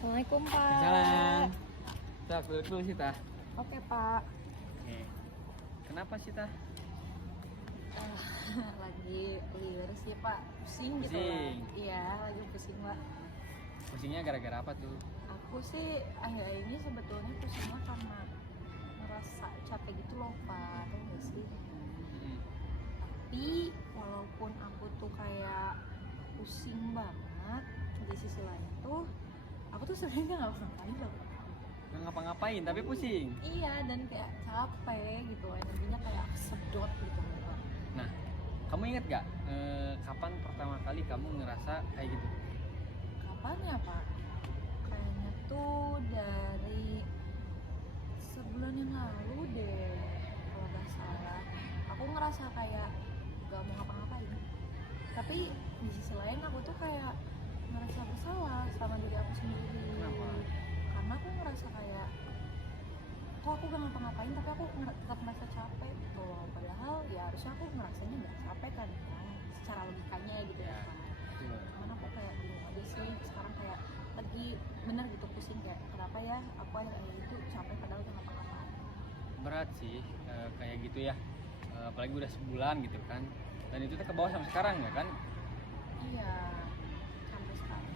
Assalamualaikum Pak. Jalan. Tak, dulu sih tah. Oke Pak. Oke. Kenapa sih tah? Lagi liur sih Pak, pusing gitu lah. Pusing. Iya, lagi pusing Pak. Pusingnya gara-gara apa tuh? Aku sih akhir-akhir ini sebetulnya pusingnya karena ngerasa capek gitu loh Pak, tau gak sih? Hmm. Tapi walaupun aku tuh kayak pusing banget, di sisi lain tuh aku tuh sebenarnya nggak ngapain loh. Nggak ngapa-ngapain tapi pusing. Iya, dan kayak capek gitu, energinya kayak sedot gitu loh Pak. Nah, kamu inget gak kapan pertama kali kamu ngerasa kayak gitu? Kapan ya Pak? Kayaknya tuh dari sebulan yang lalu deh, kalau nggak salah. Aku ngerasa kayak gak mau ngapa-ngapain. Tapi di sisi lain aku tuh kayak ngerasa bersalah sama diri aku sendiri. Kenapa? Karena aku ngerasa kayak kok aku gak ngapa-ngapain tapi aku tetap merasa capek gitu loh. Padahal ya harusnya aku ngerasanya gak capek kan, secara logikanya gitu ya Ya, Pak. betul. Cuman aku kayak bingung aja sih sekarang, kayak lagi bener gitu pusing kayak kenapa ya aku akhir-akhir itu capek padahal gak ngapa-ngapain. Berat sih kayak gitu ya. Apalagi udah sebulan gitu kan. Dan itu tuh ke bawah sampai sekarang ya kan? Iya, sampai sekarang.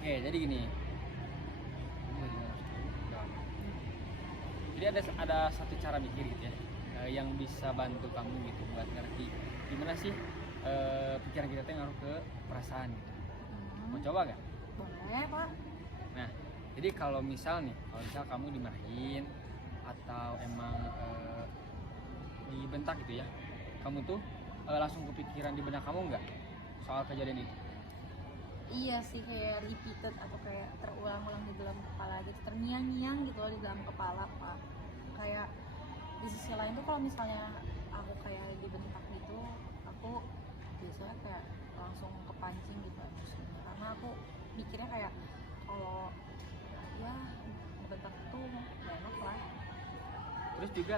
Oke, jadi gini. Jadi ada satu cara mikir gitu ya, yang bisa bantu kamu gitu buat ngerti gimana sih pikiran kita tuh ngaruh ke perasaan gitu. Mau coba gak? Boleh Pak. Nah, jadi kalau misal kamu dimarahin atau emang dibentak gitu ya, kamu tuh langsung kepikiran di benak kamu nggak soal kejadian itu? Iya sih, kayak repeated atau kayak terulang-ulang di dalam kepala gitu, terngiang-ngiang gitu loh di dalam kepala Pak. Kayak di sisi lain tuh kalau misalnya aku kayak dibentak gitu, aku biasanya kayak langsung kepancing gitu emosinya, karena aku mikirnya kayak kalau ya bentak itu gak enak lah. Terus juga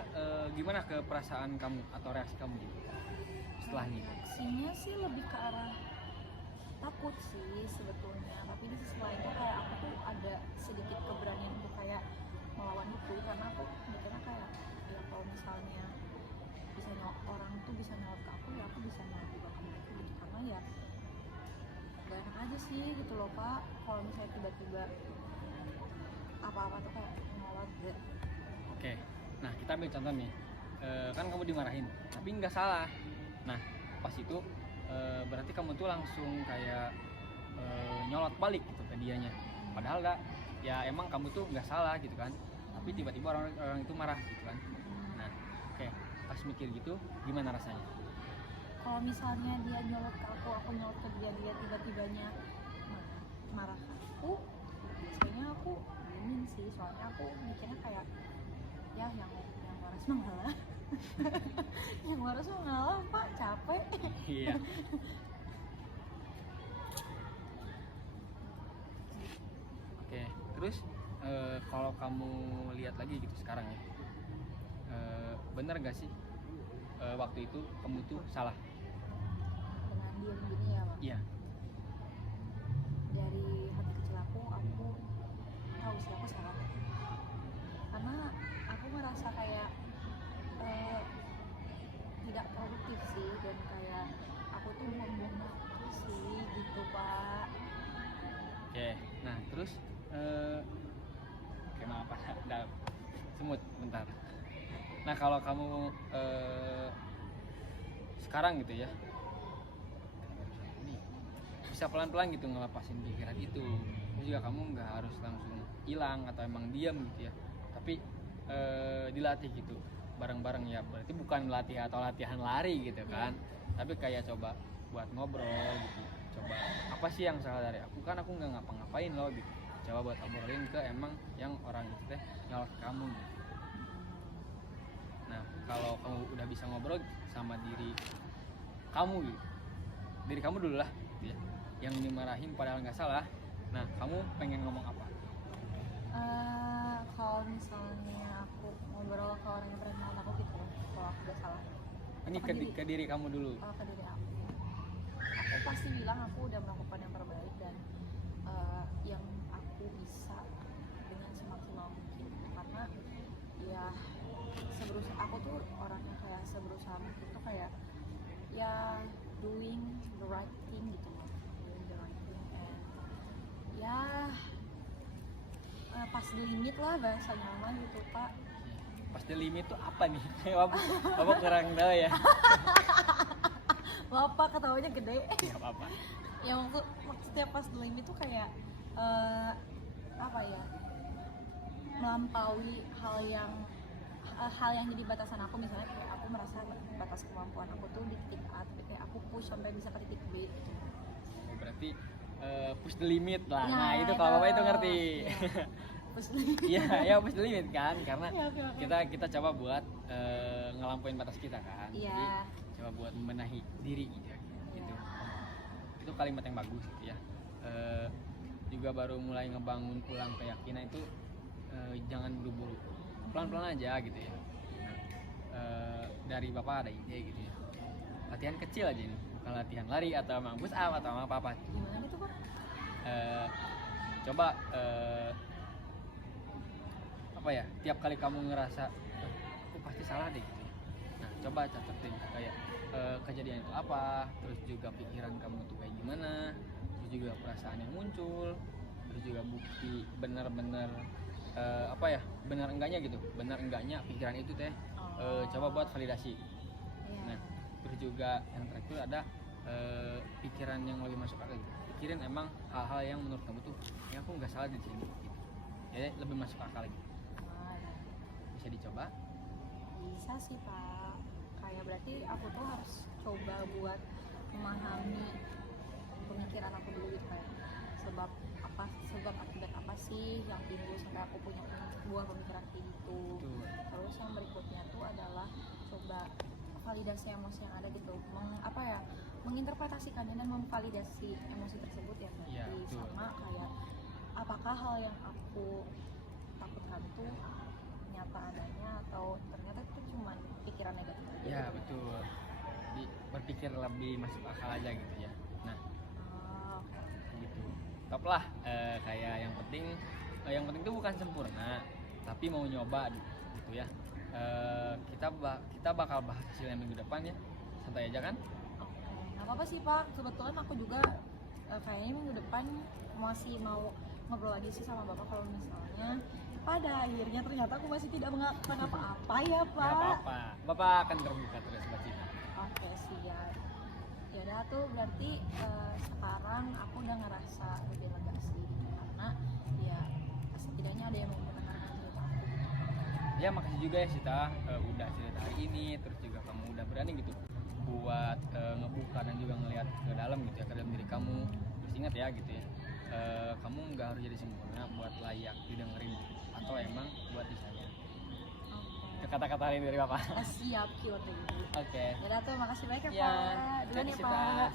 gimana ke perasaan kamu atau reaksi kamu gitu setelahnya? Reaksinya sih lebih ke arah takut sih sebetulnya, tapi di sisi lain tuh kayak aku tuh ada sedikit keberanian untuk kayak melawan itu, karena aku mikirnya kayak ya kalau misalnya bisa orang tuh bisa nyolot ke aku, ya aku bisa nyolot juga ke mereka gitu. Karena ya gak enak aja sih gitu loh Pak, kalau misalnya tiba-tiba apa-apa tuh kayak nyolot gitu. Oke, nah kita ambil contoh nih, kan kamu dimarahin, tapi nggak salah. Nah, pas itu berarti kamu tuh langsung kayak nyolot balik gitu ke dianya. Padahal nggak, ya emang kamu tuh nggak salah gitu kan. Tapi tiba-tiba orang itu marah gitu kan. Nah, oke, pas mikir gitu, gimana rasanya? Kalau misalnya dia nyolot ke aku nyolot ke dia tiba-tibanya marah ke aku, biasanya aku diemin sih, soalnya aku mikirnya kayak ya yang waras mah ngalah. Yang waras mah ngalah Pak, capek. Iya. Oke, terus kalau kamu lihat lagi gitu sekarang ya, bener gak sih waktu itu kamu tuh salah? Dengan diem gini ya Pak. Iya. Dari hati kecil aku tahu sih aku salah, karena aku merasa kayak tidak produktif sih, dan kayak aku tuh buang-buang waktu sih gitu Pak. Oke, nah terus oke maaf ada semut bentar. Nah kalau kamu sekarang gitu ya, bisa pelan-pelan gitu ngelepasin pikiran itu. Terus juga kamu nggak harus langsung hilang atau emang diam gitu ya, tapi dilatih gitu bareng-bareng ya. Berarti bukan melatih atau latihan lari gitu kan, tapi kayak coba buat ngobrol gitu. Coba apa sih yang salah dari aku, kan aku nggak ngapa-ngapain loh gitu. Coba buat obrolin ke emang yang orang itu teh nyolot kamu gitu. Nah kalau kamu udah bisa ngobrol sama diri kamu gitu, diri kamu dulu lah gitu ya, yang dimarahin padahal nggak salah. Nah kamu pengen ngomong apa? Kalau misalnya aku ngobrol ke orang yang pernah nyolot aku gitu, kalau aku udah salah, Ini ke diri kamu dulu. ke diri aku pasti bilang aku udah melakukan yang terbaik, dan yang aku bisa dengan semaksimal mungkin, karena ya seberusaha aku tuh orangnya kayak seberusaha mungkin tuh kayak ya doing the right thing gitu loh, doing the right thing and ya pas di limit lah bahasanya mah gitu Pak. Pas the limit tuh apa nih? Bapak kurang tahu ya. Bapak ketawanya gede. Nggak apa-apa. Ya maksudnya pas the limit tuh kayak apa ya, melampaui hal yang jadi batasan aku. Misalnya kayak aku merasa batas kemampuan aku tuh di titik A, tapi kayak aku push sampai bisa ke titik B gitu. Oh, berarti push the limit lah. Ya, Nah itu kalau bapak itu ngerti. ya. Push the limit. Iya, ya push the limit kan, karena Ya, oke. kita coba buat ngelampain batas kita kan. Iya. Jadi coba buat membenahi diri gitu. Itu kalimat yang bagus gitu ya. Juga baru mulai ngebangun ulang keyakinan itu jangan buru-buru, pelan-pelan aja gitu ya. Dari bapak ada ide gitu ya, latihan kecil aja nih, bukan latihan lari atau emang push up atau apa-apa. Gimana gitu Pak? Coba apa ya, tiap kali kamu ngerasa aku pasti salah deh gitu. Nah coba catetin kayak kejadian itu apa, terus juga pikiran kamu tuh kayak gimana, terus juga perasaan yang muncul, terus juga bukti benar-benar apa ya, benar enggaknya gitu, benar enggaknya pikiran itu teh. Coba buat validasi. Iya. Nah terus juga yang terakhir ada pikiran yang lebih masuk akal gitu. Pikirin emang hal-hal yang menurut kamu tuh ya aku nggak salah di sini gitu. Jadi lebih masuk akal gitu. Bisa dicoba. Bisa sih Pak, kayak berarti aku tuh harus coba buat memahami pemikiran aku dulu gitu, kayak sebab akibat apa sih yang timbul sampai aku punya sebuah pemikiran kayak gitu. Betul. Terus yang berikutnya tuh adalah coba validasi emosi yang ada gitu, menginterpretasikannya dan memvalidasi emosi tersebut ya berarti. Iya, betul. Sama kayak apakah hal yang aku takutkan tuh nyata adanya atau ternyata itu cuma pikiran negatif aja. Ya betul. Berpikir lebih masuk akal aja gitu ya. Nah Oke. gitu. Top lah. Kayak yang penting tuh bukan sempurna, tapi mau nyoba gitu ya. Kita bakal bahas hasilnya minggu depan ya. Santai aja kan? Oke, nggak apa-apa sih Pak. Kebetulan aku juga kayaknya minggu depan masih mau ngobrol lagi sih sama Bapak kalau misalnya pada akhirnya ternyata aku masih tidak melakukan apa-apa ya Pak. Gak apa-apa. Bapak akan terbuka terus buat kita. Oke siap. Ya udah tuh berarti sekarang aku udah ngerasa lebih lega sih, karena ya setidaknya ada yang mau mendengarkan cerita aku. Ya makasih juga ya Sita, udah cerita hari ini, terus juga kamu udah berani gitu buat ngebuka dan juga ngelihat ke dalam gitu ya, ke dalam diri kamu. Terus ingat ya gitu ya, kamu nggak harus jadi sempurna buat layak didengerin atau emang buat disayang. Itu kata-kata hari ini dari Bapak. Siap, keyword dulu. Oke. Ya udah tuh, makasih banyak ya Ya, Pak. Duluan dadah, ya Sita. Pak.